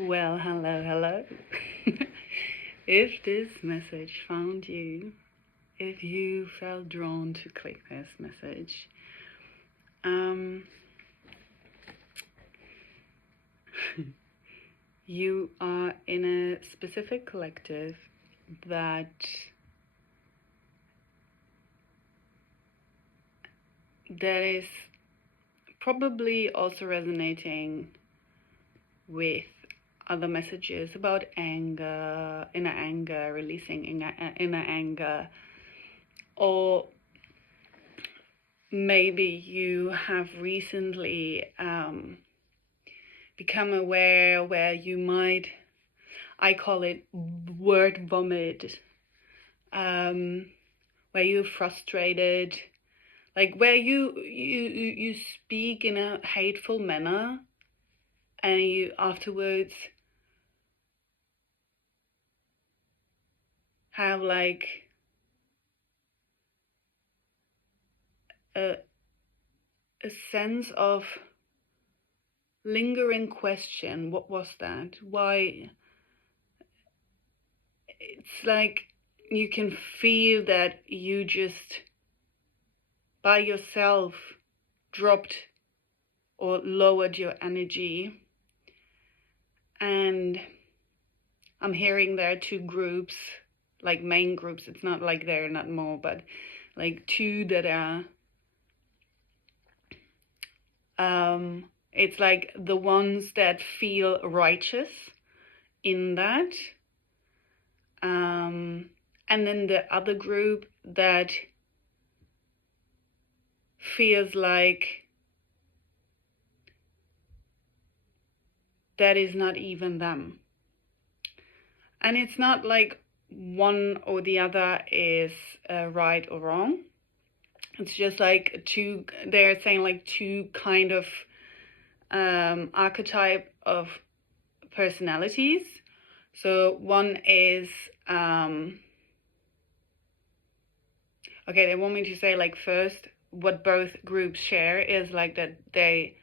Well, hello. If this message found you, if you felt drawn to click this message, you are in a specific collective that is probably also resonating with other messages about anger, inner anger, releasing inner anger, or maybe you have recently become aware where you might, I call it word vomit, where you're frustrated, like where you speak in a hateful manner and you afterwards have like a sense of lingering question. What was that? Why? It's like you can feel that you just by yourself dropped or lowered your energy. And I'm hearing there are two groups, like main groups. It's not like there are not more, but like two that are it's like the ones that feel righteous in that, and then the other group that feels like that is not even them. And it's not like one or the other is right or wrong. It's just like two, they're saying like two kind of archetype of personalities. So one is, okay, they want me to say like first what both groups share is like that they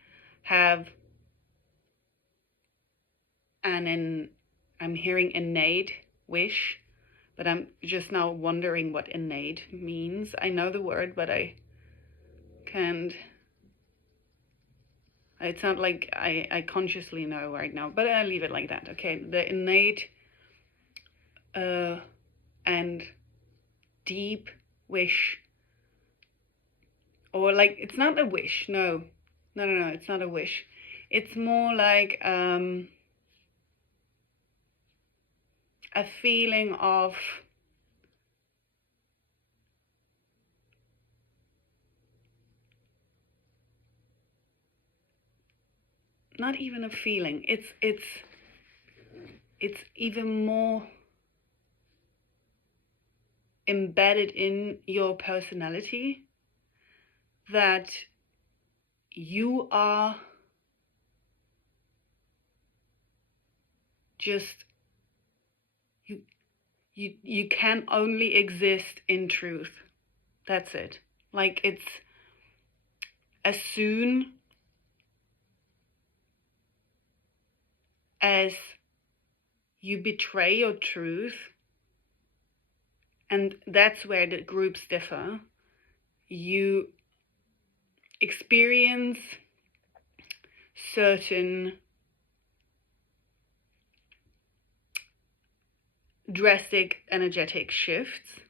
have I'm hearing innate wish, but I'm just now wondering what innate means. I know the word, but I can't, it's not like I consciously know right now, but I'll leave it like that. Okay, the innate and deep wish, or like, it's not a wish, no, it's not a wish. It's more like a feeling of not even a feeling, it's even more embedded in your personality that you are just you can only exist in truth. That's it. Like, it's as soon as you betray your truth, and that's where the groups differ, you experience certain drastic energetic shifts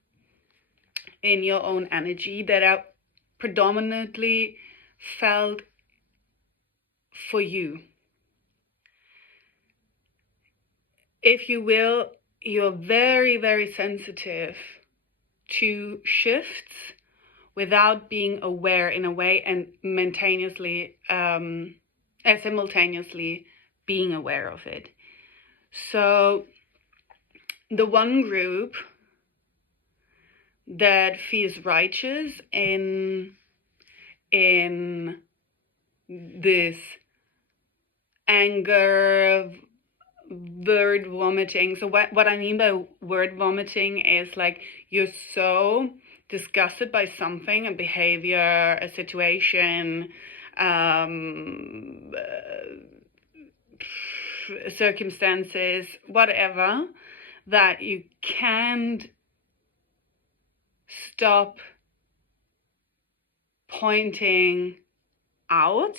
in your own energy that are predominantly felt for you. If you will, you're very, very sensitive to shifts without being aware in a way, and simultaneously being aware of it. So the one group that feels righteous in this anger, word vomiting. So what I mean by word vomiting is like you're so disgusted by something, a behavior, a situation, circumstances, whatever, that you can't stop pointing out.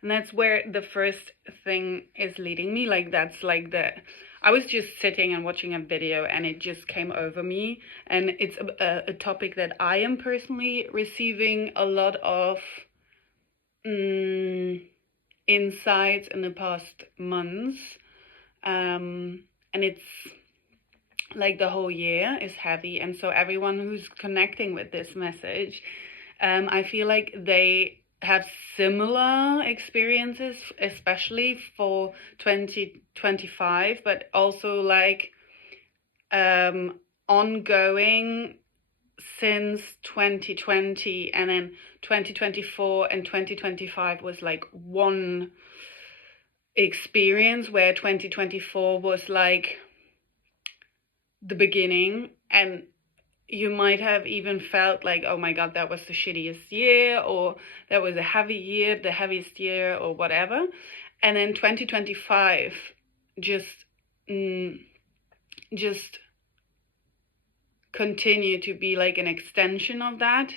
And that's where the first thing is leading me. Like, that's like I was just sitting and watching a video and it just came over me. And it's a topic that I am personally receiving a lot of insights in the past months. And it's like the whole year is heavy. And so everyone who's connecting with this message, I feel like they have similar experiences, especially for 2025, but also like ongoing since 2020, and then 2024 and 2025 was like one experience, where 2024 was like the beginning, and you might have even felt like, oh my God, that was the shittiest year, or that was a heavy year, the heaviest year, or whatever. And then 2025 just continue to be like an extension of that,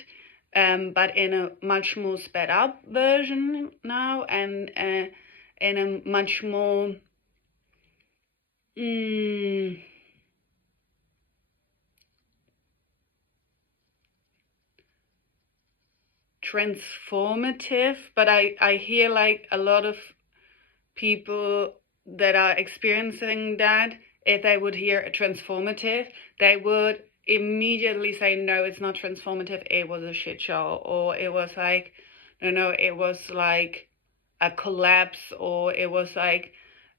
but in a much more sped up version now, and in a much more transformative. But I hear like a lot of people that are experiencing that, if they would hear a transformative, they would immediately say, no, it's not transformative, it was a shit show, or it was like, no, it was like a collapse, or it was like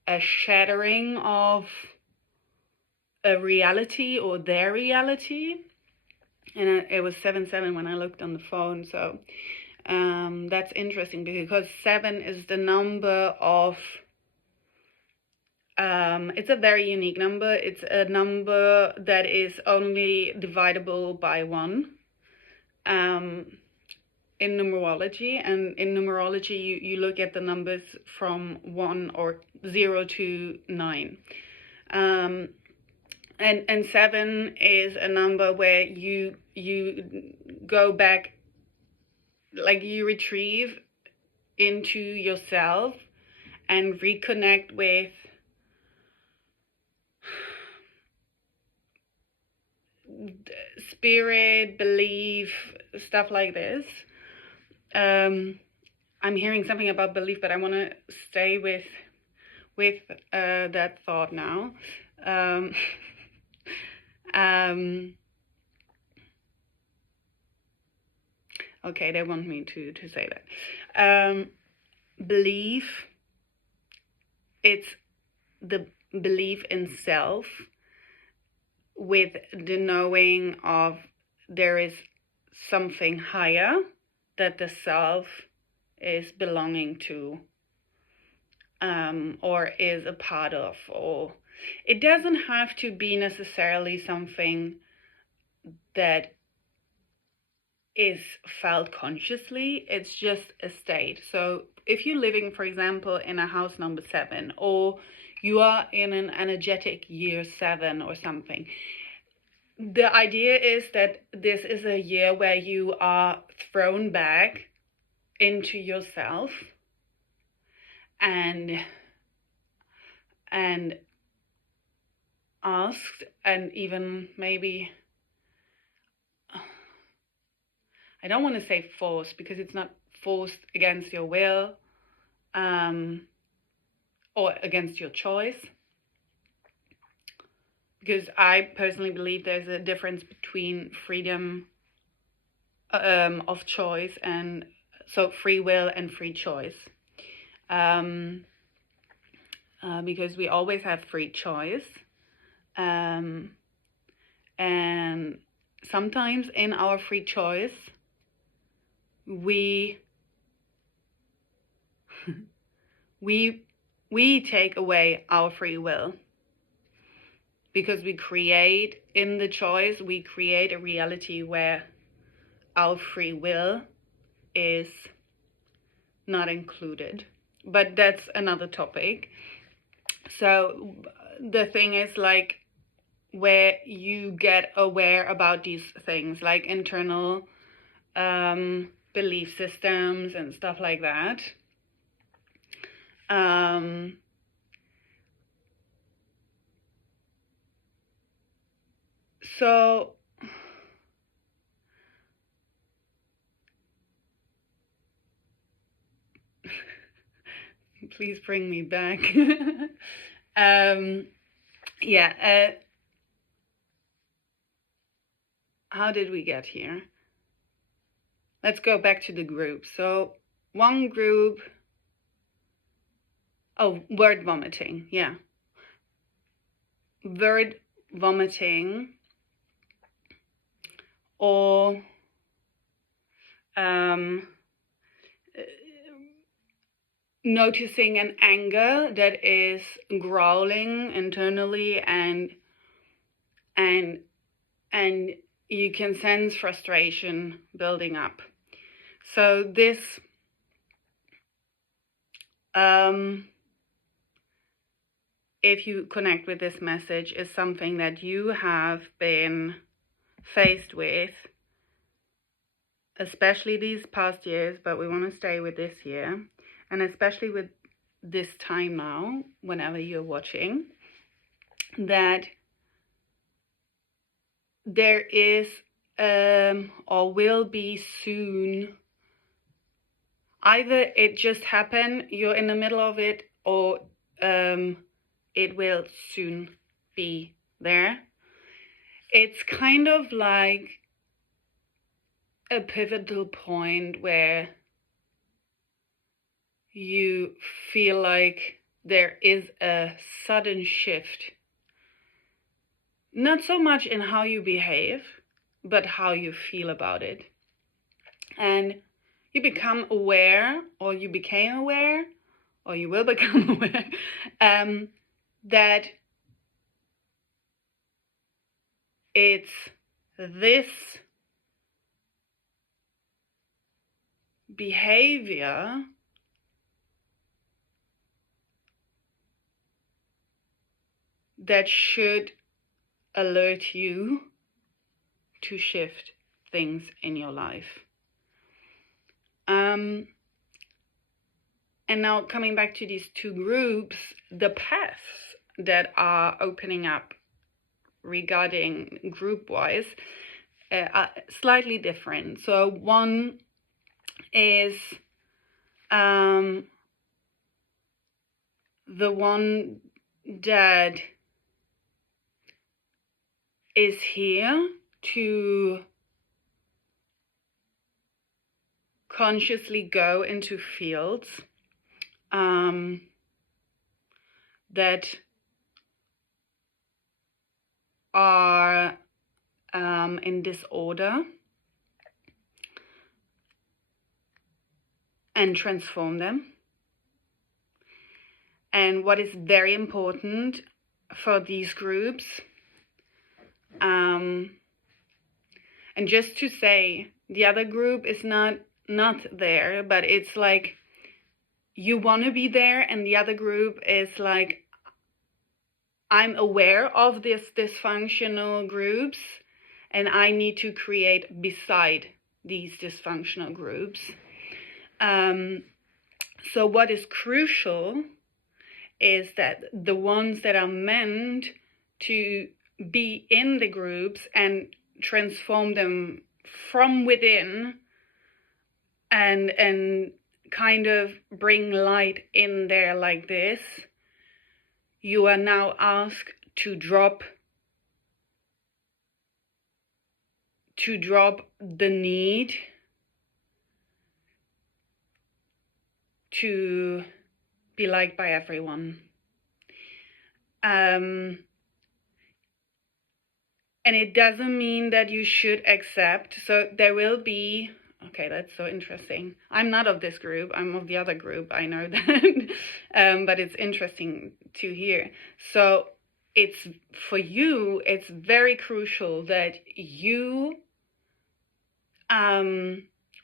a shattering of a reality or their reality. And it was 7/7 when I looked on the phone. So that's interesting, because 7 is the number of it's a very unique number. It's a number that is only dividable by 1 in numerology. And in numerology, you look at the numbers from 1 or 0 to 9. And 7 is a number where you go back, like you retrieve into yourself and reconnect with spirit, belief, stuff like this. I'm hearing something about belief, but I want to stay with that thought now. Okay, they want me to say that. Belief, it's the belief in self, with the knowing of there is something higher that the self is belonging to, or is a part of. Or it doesn't have to be necessarily something that is felt consciously. It's just a state. So if you're living, for example, in a house number 7, or you are in an energetic year 7 or something, the idea is that this is a year where you are thrown back into yourself and asked, and even maybe, I don't want to say forced, because it's not forced against your will, or against your choice. Because I personally believe there's a difference between freedom of choice, and so free will and free choice. Because we always have free choice. And sometimes in our free choice, we take away our free will, because we create, in the choice, we create a reality where our free will is not included, but that's another topic. So the thing is, like, where you get aware about these things, like internal belief systems and stuff like that. So please bring me back. How did we get here? Let's go back to the group. So one group, word vomiting. Yeah. Word vomiting, or noticing an anger that is growling internally, and you can sense frustration building up. So this if you connect with this message, is something that you have been faced with, especially these past years, but we want to stay with this year, and especially with this time now, whenever you're watching, that there is or will be soon, either it just happened, you're in the middle of it, or it will soon be there. It's kind of like a pivotal point where you feel like there is a sudden shift, not so much in how you behave, but how you feel about it. And you become aware, or you became aware, or you will become aware, that it's this behavior that should alert you to shift things in your life. And now coming back to these two groups, the paths that are opening up regarding group-wise are slightly different. So one is the one that is here to consciously go into fields that are in disorder, and transform them. And what is very important for these groups, and just to say, the other group is not there, but it's like you want to be there, and the other group is like, I'm aware of this dysfunctional groups, and I need to create beside these dysfunctional groups. So what is crucial is that the ones that are meant to be in the groups and transform them from within, and kind of bring light in there like this, you are now asked to drop the need to be liked by everyone. And it doesn't mean that you should accept. So there will be, okay, that's so interesting. I'm not of this group, I'm of the other group, I know that. But it's interesting to hear. So it's, for you, it's very crucial that you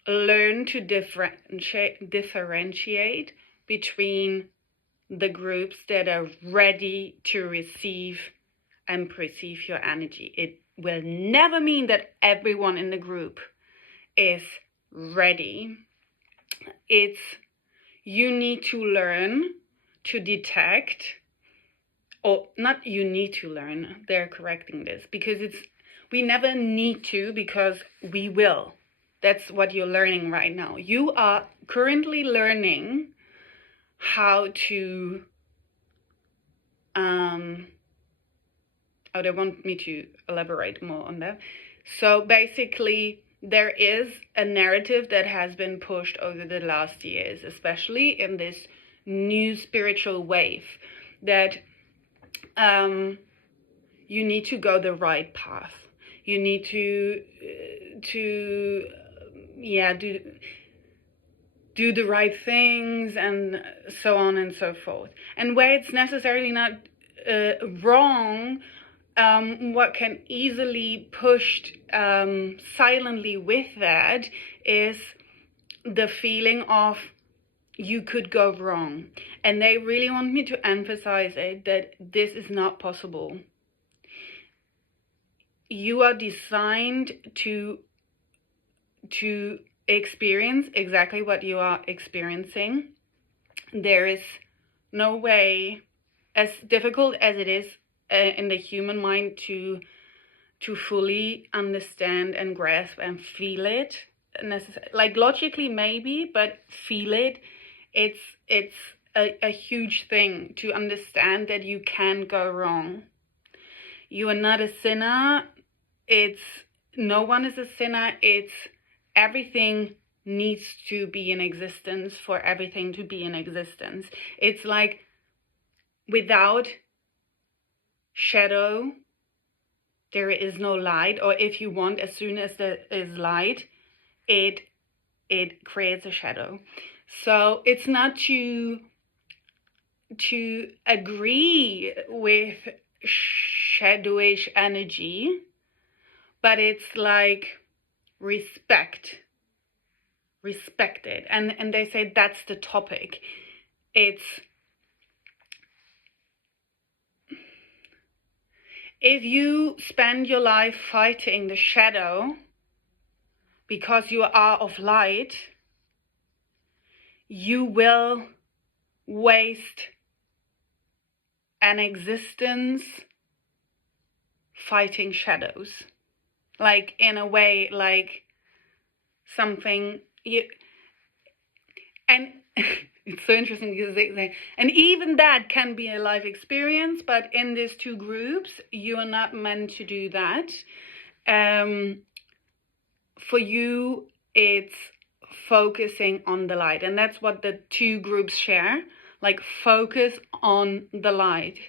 learn to differentiate between the groups that are ready to receive and perceive your energy. It will never mean that everyone in the group is ready. You need to learn to detect, or not you need to learn, they're correcting this, because we never need to, because we will. That's what you're learning right now. You are currently learning how to, they want me to elaborate more on that. So basically, there is a narrative that has been pushed over the last years, especially in this new spiritual wave, that you need to go the right path. You need to do the right things, and so on and so forth. And where it's necessarily not wrong, what can easily pushed silently with that is the feeling of you could go wrong. And they really want me to emphasize it, that this is not possible. You are designed to experience exactly what you are experiencing. There is no way, as difficult as it is in the human mind to fully understand and grasp and feel it, like logically maybe, but feel it. It's a huge thing to understand that you can go wrong. You are not a sinner. No one is a sinner. It's everything needs to be in existence for everything to be in existence. It's like without shadow, there is no light. Or if you want, as soon as there is light, it creates a shadow. So it's not to agree with shadowish energy, but it's like respect it. And they say that's the topic. It's if you spend your life fighting the shadow because you are of light, you will waste an existence fighting shadows. Like in a way, like something and it's so interesting because they say, and even that can be a life experience, but in these two groups, you are not meant to do that. For you, it's focusing on the light, and that's what the two groups share, like focus on the light.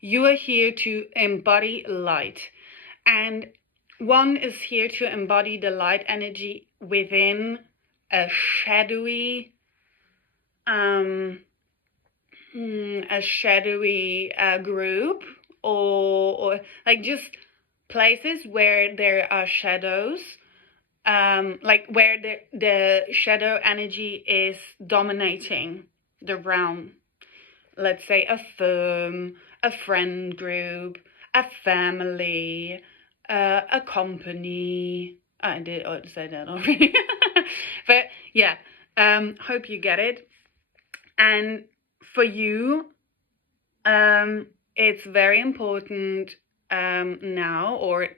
You are here to embody light, and one is here to embody the light energy within a shadowy group, or like just places where there are shadows, like where the shadow energy is dominating the realm. Let's say a firm, a friend group, a family, a company. I did say that already. But yeah, hope you get it. And for you, it's very important now, or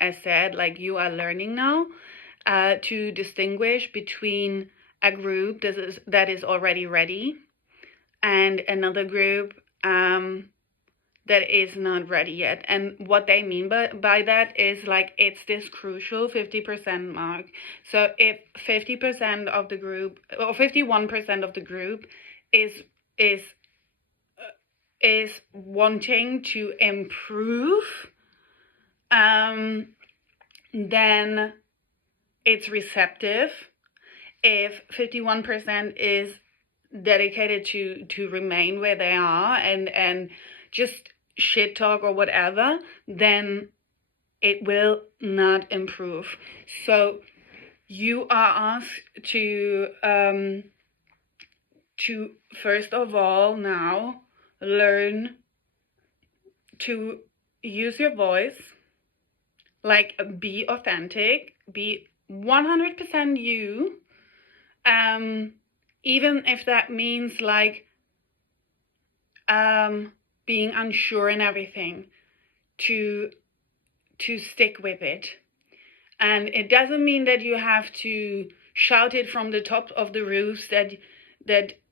as said, like you are learning now, to distinguish between a group that is already ready and another group that is not ready yet. And what they mean by that is like it's this crucial 50% mark. So if 50% of the group, or 51% of the group is wanting to improve, then it's receptive. If 51% is dedicated to remain where they are and just shit talk or whatever, then it will not improve. So you are asked to first of all now learn to use your voice, like be authentic, be 100% you, even if that means like being unsure and everything, to stick with it. And it doesn't mean that you have to shout it from the top of the roofs that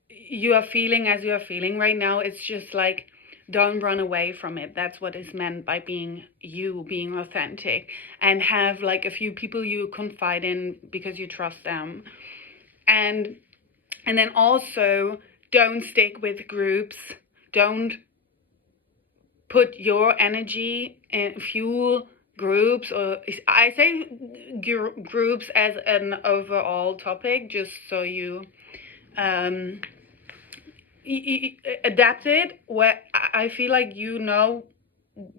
you are feeling as you are feeling right now. It's just like, don't run away from it. That's what is meant by being you, being authentic, and have like a few people you confide in because you trust them. And then also, don't stick with groups. Don't put your energy and fuel groups, or I say groups as an overall topic, just so you adapt it where I feel like you know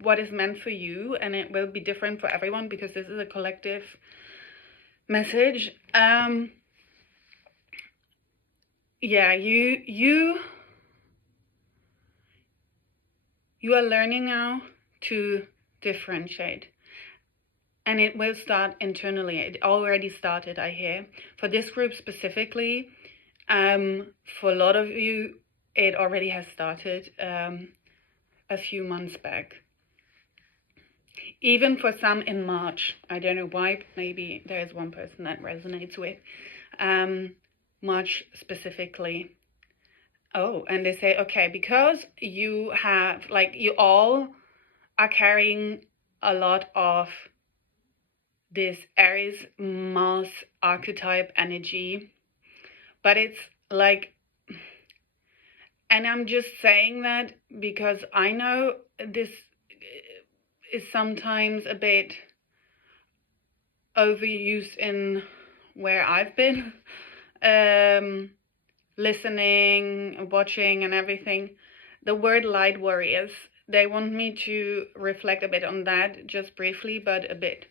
what is meant for you, and it will be different for everyone because this is a collective message. Yeah, you are learning now to differentiate, and it will start internally. It already started, I hear, for this group specifically. For a lot of you, it already has started a few months back. Even for some in March. I don't know why. Maybe there is one person that resonates with March specifically. Oh, and they say, okay, because you have, like, you all are carrying a lot of this Aries Mars archetype energy, but it's like, and I'm just saying that because I know this is sometimes a bit overused in where I've been listening, watching and everything. The word light warriors, they want me to reflect a bit on that, just briefly, but a bit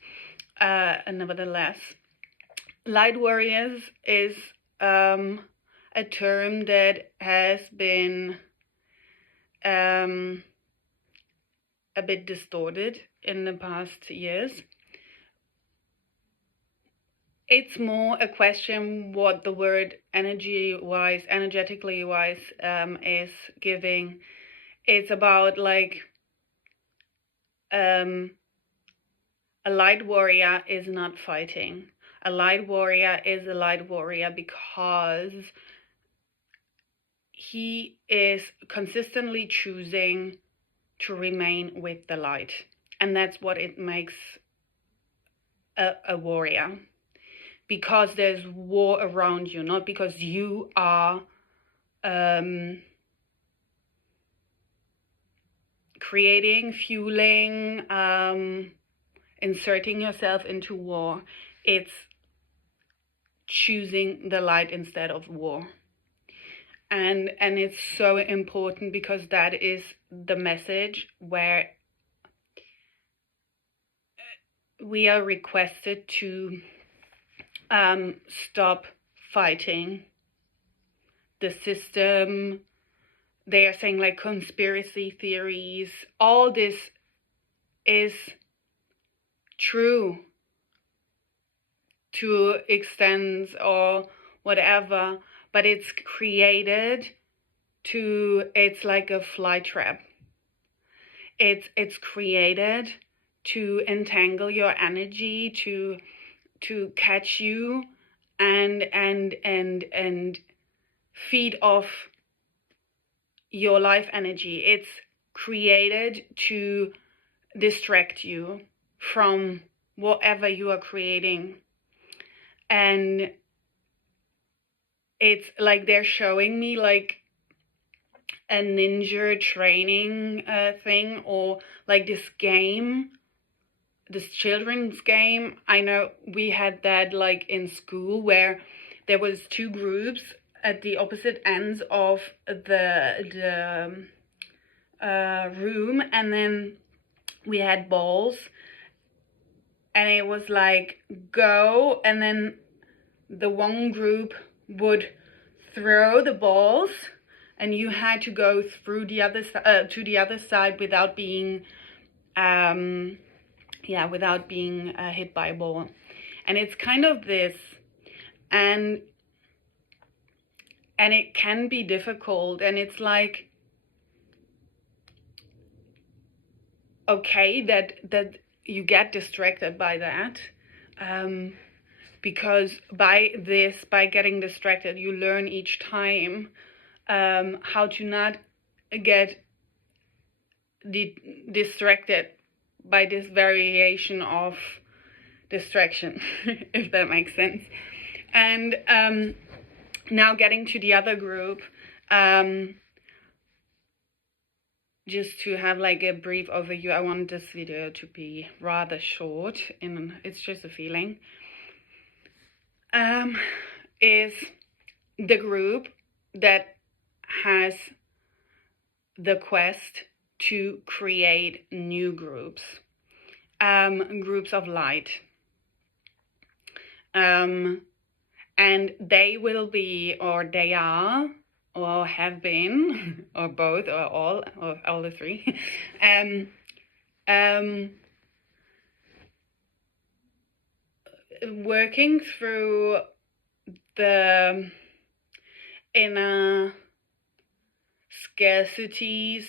nevertheless. Light warriors is a term that has been a bit distorted in the past years. It's more a question what the word energetically wise is giving. It's about like a light warrior is not fighting. A light warrior is a light warrior because he is consistently choosing to remain with the light. And that's what it makes a warrior. Because there's war around you, not because you are creating, fueling, inserting yourself into war. It's choosing the light instead of war. And it's so important because that is the message where we are requested to stop fighting the system. They are saying like conspiracy theories. All this is true to extent or whatever, but it's created to, it's like a fly trap. It's created to entangle your energy, to catch you and feed off your life energy. It's created to distract you from whatever you are creating. And it's like they're showing me like a ninja training thing, or like this game, this children's game. I know we had that like in school where there was two groups at the opposite ends of the room, and then we had balls, and it was like go, and then the one group would throw the balls, and you had to go through the other to the other side without being hit by a ball. And it's kind of this, and it can be difficult, and it's like, okay, that you get distracted by that, because by getting distracted, you learn each time how to not get distracted by this variation of distraction, if that makes sense. And now getting to the other group, just to have like a brief overview, I want this video to be rather short, and it's just a feeling, is the group that has the quest to create new groups, groups of light. And they will be, or they are, or have been, or both, or all the three, working through the inner scarcities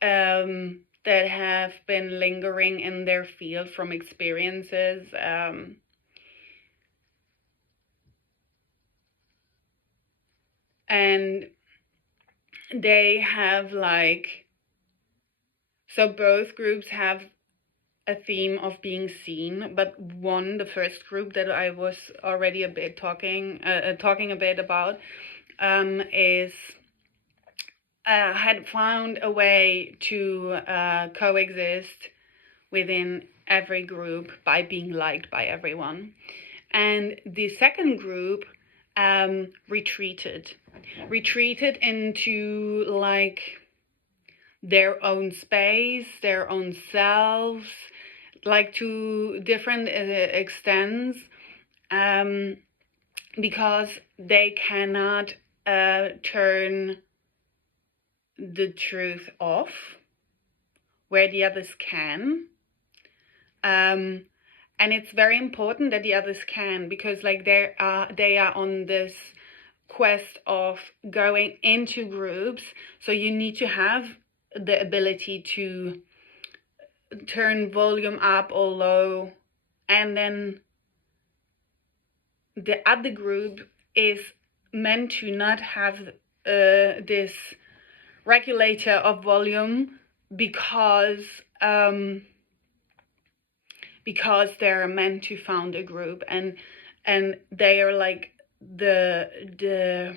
that have been lingering in their field from experiences, and they have so both groups have a theme of being seen, but the first group that I was already a bit talking a bit about, is had found a way to coexist within every group by being liked by everyone. And the second group retreated into their own space, their own selves, to different extents, because they cannot turn the truth off where the others can. And it's very important that the others can, because they are on this quest of going into groups. So you need to have the ability to turn volume up or low, and then the other group is meant to not have this regulator of volume, because they're meant to found a group, and they are like the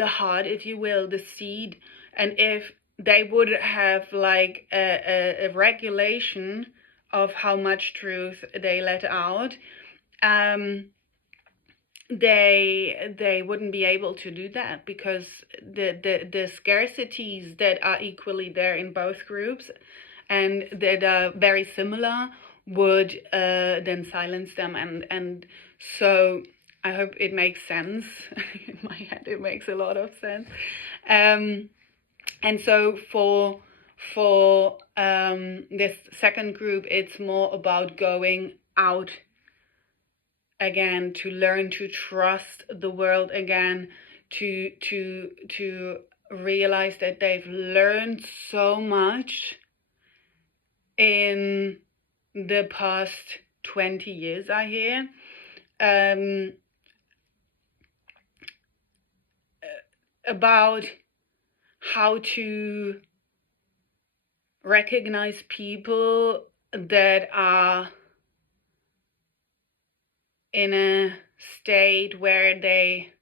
heart, if you will, the seed. And if they would have a regulation of how much truth they let out, they wouldn't be able to do that, because the scarcities that are equally there in both groups and that are very similar would then silence them. And so I hope it makes sense. In my head it makes a lot of sense. And so for this second group, it's more about going out again, to learn to trust the world again, to realize that they've learned so much in the past 20 years, I hear, about how to recognize people that are in a state where they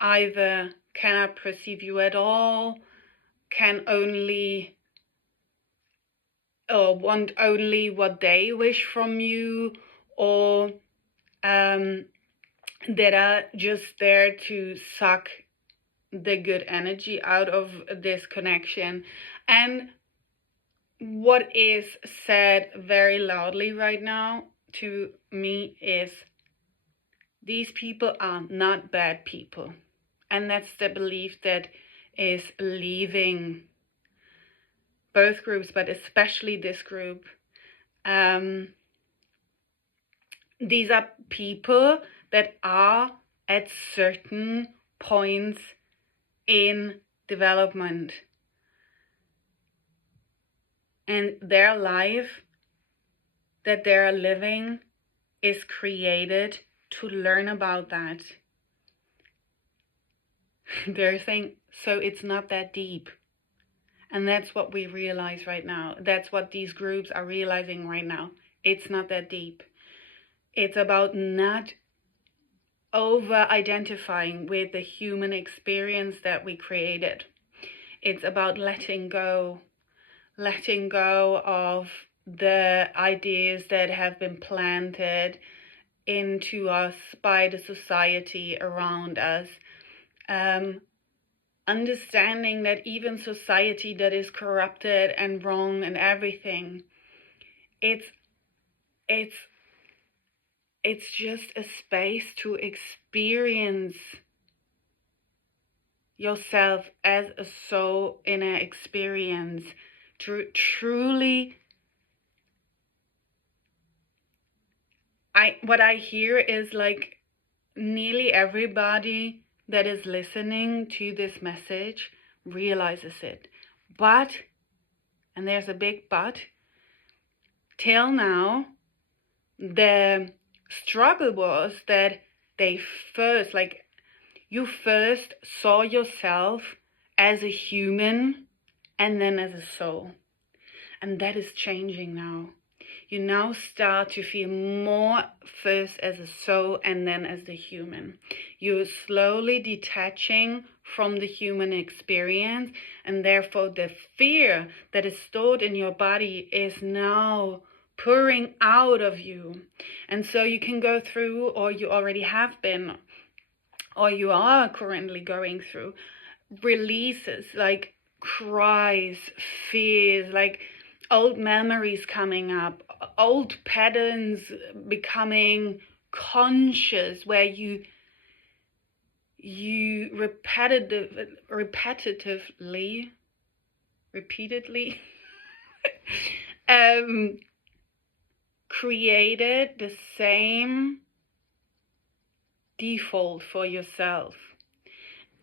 either cannot perceive you at all, can only or want only what they wish from you, or that are just there to suck the good energy out of this connection. And what is said very loudly right now to me is these people are not bad people. And that's the belief that is leaving both groups, but especially this group. These are people that are at certain points in development. And their life that they are living is created to learn about that. They're saying, so it's not that deep. And that's what we realize right now. That's what these groups are realizing right now. It's not that deep. It's about not over-identifying with the human experience that we created. It's about letting go of the ideas that have been planted into us by the society around us. Understanding that even society that is corrupted and wrong and everything, it's just a space to experience yourself as a soul in an experience, to truly. What I hear is like nearly everybody that is listening to this message realizes it. But, and there's a big but, till now, the struggle was that you first saw yourself as a human and then as a soul. And that is changing now. You now start to feel more first as a soul and then as the human. You're slowly detaching from the human experience, and therefore the fear that is stored in your body is now pouring out of you. And so you can go through, or you already have been, or you are currently going through, releases like cries, fears, like old memories coming up, old patterns becoming conscious, where you repeatedly created the same default for yourself.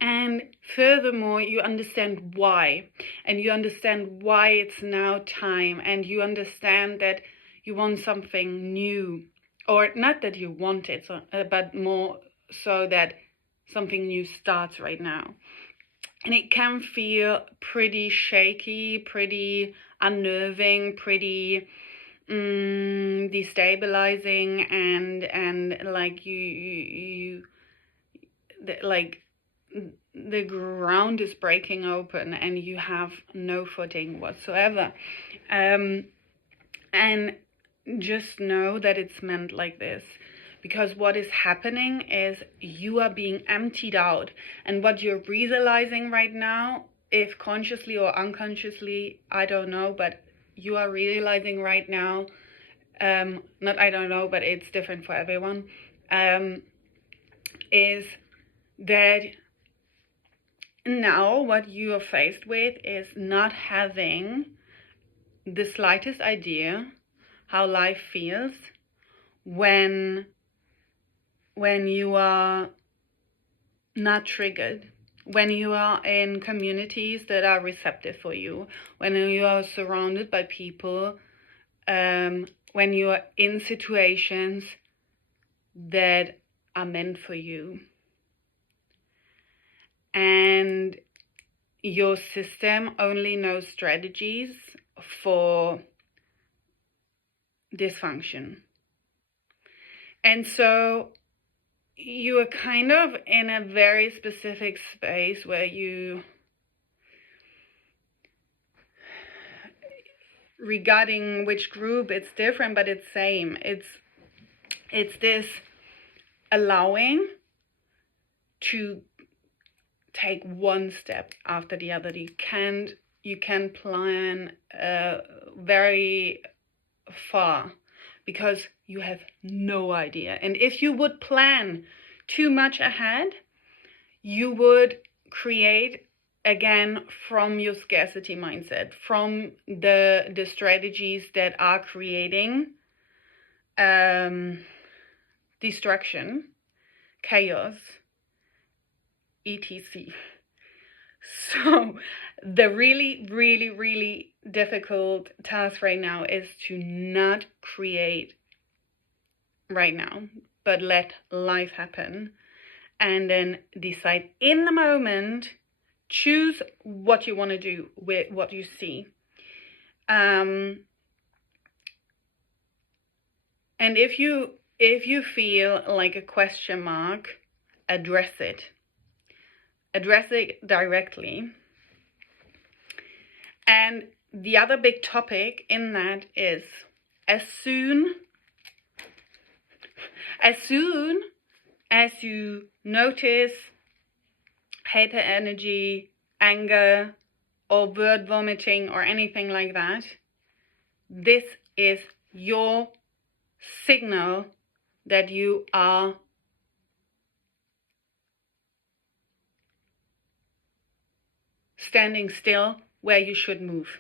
And furthermore, you understand why. And you understand why it's now time. And you understand that you want something new. Or not that you want it, but more so that something new starts right now. And it can feel pretty shaky, pretty unnerving, pretty destabilizing, and like the ground is breaking open and you have no footing whatsoever. And just know that it's meant like this, because what is happening is you are being emptied out. And what you're realizing right now, if consciously or unconsciously, I don't know, but you are realizing right now, not I don't know, but it's different for everyone, is that now what you are faced with is not having the slightest idea how life feels when you are not triggered, when you are in communities that are receptive for you, when you are surrounded by people, when you are in situations that are meant for you. And your system only knows strategies for dysfunction. And so you are kind of in a very specific space where you, regarding which group, it's different, but it's same. It's this allowing to take one step after the other. You can plan very far, because you have no idea. And if you would plan too much ahead, you would create, again, from your scarcity mindset, from the strategies that are creating destruction, chaos, etc. So the really, really, really difficult task right now is to not create right now, but let life happen, and then decide in the moment, choose what you want to do with what you see. And if you feel like a question mark, address it directly. And the other big topic in that is, as soon as you notice hyper energy, anger, or word vomiting or anything like that, this is your signal that you are standing still where you should move.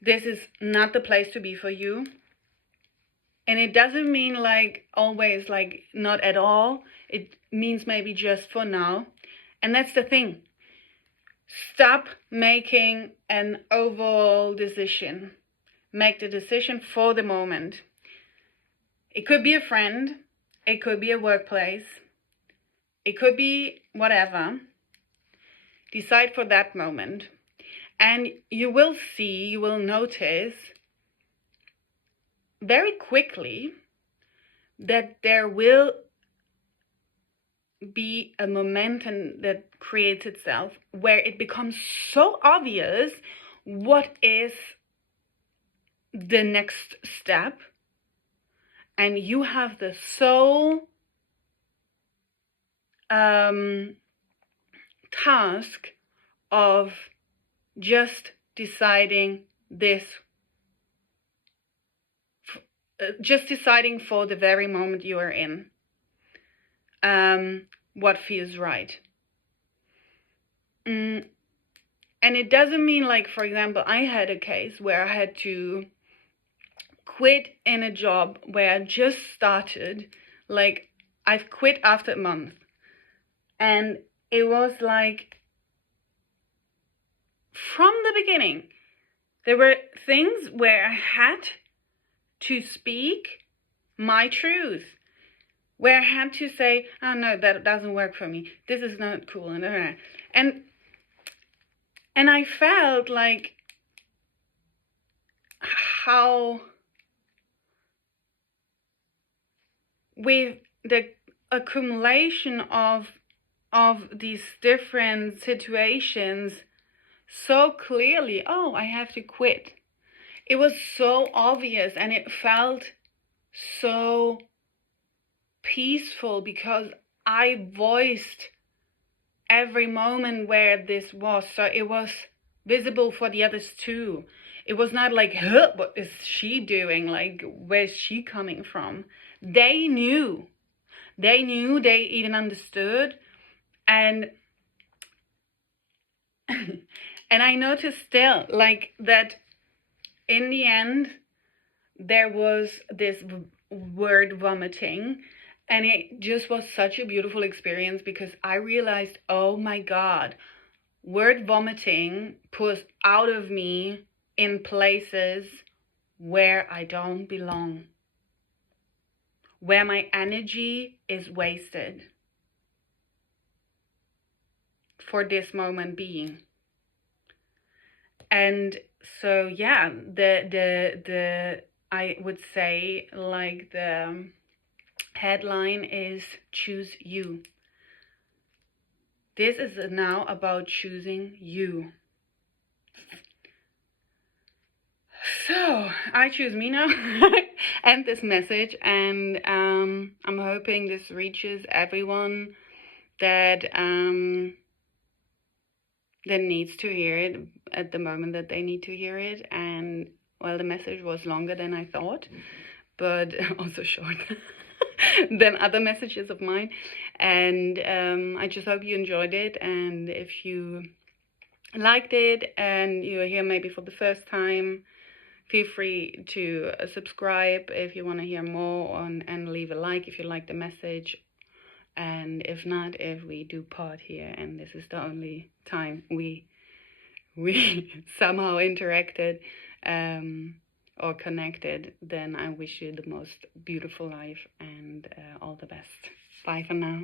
This is not the place to be for you. And it doesn't mean like always, like not at all. It means maybe just for now. And that's the thing. Stop making an overall decision. Make the decision for the moment. It could be a friend. It could be a workplace. It could be whatever. Decide for that moment. And you will notice very quickly that there will be a momentum that creates itself where it becomes so obvious what is the next step, and you have the sole task of just deciding this, just deciding for the very moment you are in, what feels right. And it doesn't mean, like, for example, I had a case where I had to quit in a job where I just started. Like, I've quit after a month, and it was like, from the beginning, there were things where I had to speak my truth, where I had to say, oh no, that doesn't work for me. This is not cool. And I felt like how with the accumulation of these different situations, so clearly, oh, I have to quit. It was so obvious, and it felt so peaceful because I voiced every moment where this was. So it was visible for the others too. It was not like, huh, what is she doing? Like, where's she coming from? They knew, they even understood. And and I noticed still, like, that in the end, there was this word vomiting, and it just was such a beautiful experience because I realized, oh my God, word vomiting pulls out of me in places where I don't belong, where my energy is wasted for this moment being. And so, yeah, the I would say, like, the headline is choose you. This is now about choosing you. So I choose me now. End this message, and I'm hoping this reaches everyone that needs to hear it at the moment that they need to hear it, and Well, the message was longer than I thought, but also short than other messages of mine. And I just hope you enjoyed it. And if you liked it and you're here maybe for the first time, feel free to subscribe if you want to hear more and leave a like if you like the message. And if not, if we do part here and this is the only time we somehow interacted or connected, then I wish you the most beautiful life and all the best. Bye for now.